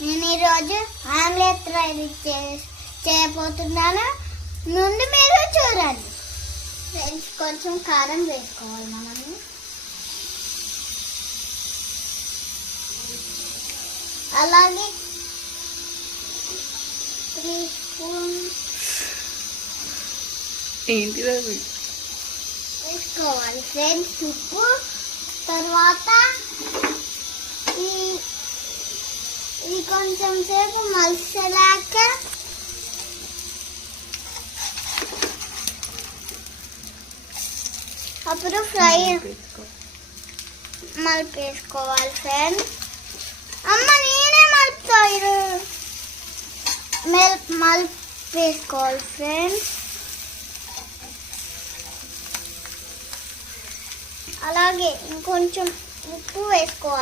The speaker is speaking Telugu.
నేను ఈరోజు ఆమ్లెట్ రెడీ చేయబోతున్నాను. ముందు మీరు చూడండి ఫ్రెండ్స్. కొంచెం కారం వేసుకోవాలి మనము. అలాగే 3 స్పూన్స్ వేసుకోవాలి ఫ్రెండ్స్ ఉప్పు. తర్వాత ఇది కొంచెం సేపు మసాలాక అప్పుడు ఫ్రై మలిపేసుకోవాలి ఫ్రెండ్స్. అమ్మ నేనే మలుపుతాను. మలిపేసుకోవాలి ఫ్రెండ్స్. అలాగే ఇంకొంచెం ఉప్పు వేసుకోవాలి.